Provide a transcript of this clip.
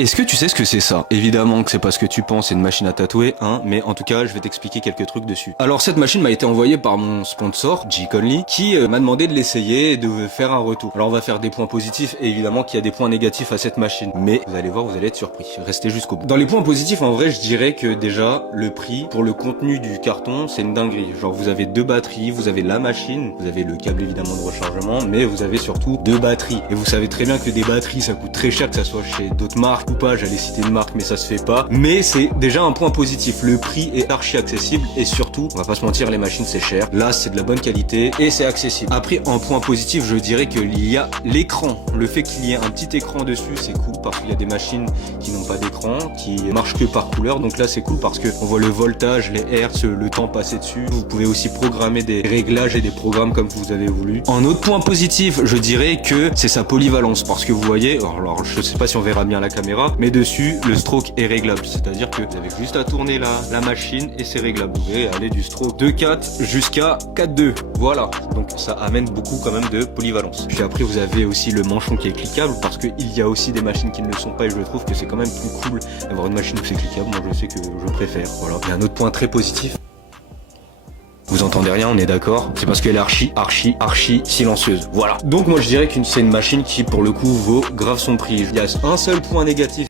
Est-ce que tu sais ce que c'est ça? Évidemment que c'est pas ce que tu penses, c'est une machine à tatouer, hein, mais en tout cas, je vais t'expliquer quelques trucs dessus. Alors cette machine m'a été envoyée par mon sponsor, G Conley, qui m'a demandé de l'essayer et de faire un retour. Alors on va faire des points positifs et évidemment qu'il y a des points négatifs à cette machine, mais vous allez voir, vous allez être surpris. Restez jusqu'au bout. Dans les points positifs, en vrai, je dirais que déjà, le prix pour le contenu du carton, c'est une dinguerie. Genre vous avez deux batteries, vous avez la machine, vous avez le câble évidemment de rechargement, mais vous avez surtout deux batteries. Et vous savez très bien que des batteries, ça coûte très cher, que ça soit chez d'autres marques ou pas, j'allais citer une marque mais ça se fait pas, mais c'est déjà un point positif, le prix est archi accessible et surtout, on va pas se mentir, les machines c'est cher, là c'est de la bonne qualité et c'est accessible. Après en point positif, je dirais qu'il y a l'écran, le fait qu'il y ait un petit écran dessus c'est cool parce qu'il y a des machines qui n'ont pas d'écran, qui marchent que par couleur, donc là c'est cool parce que on voit le voltage, les hertz, le temps passé dessus, vous pouvez aussi programmer des réglages et des programmes comme vous avez voulu. En autre point positif, je dirais que c'est sa polyvalence parce que vous voyez, alors je sais pas si on verra bien la caméra, mais dessus le stroke est réglable, c'est-à-dire que vous avez juste à tourner la machine et c'est réglable. Vous pouvez aller du stroke 2.4 jusqu'à 4.2, voilà, donc ça amène beaucoup quand même de polyvalence. Puis après vous avez aussi le manchon qui est cliquable parce qu'il y a aussi des machines qui ne le sont pas et je trouve que c'est quand même plus cool d'avoir une machine où c'est cliquable. Moi je sais que je préfère, voilà. Il y a un autre point très positif. Vous entendez rien, on est d'accord? C'est parce qu'elle est archi silencieuse. Voilà. Donc moi je dirais que c'est une machine qui pour le coup vaut grave son prix. Il y a un seul point négatif.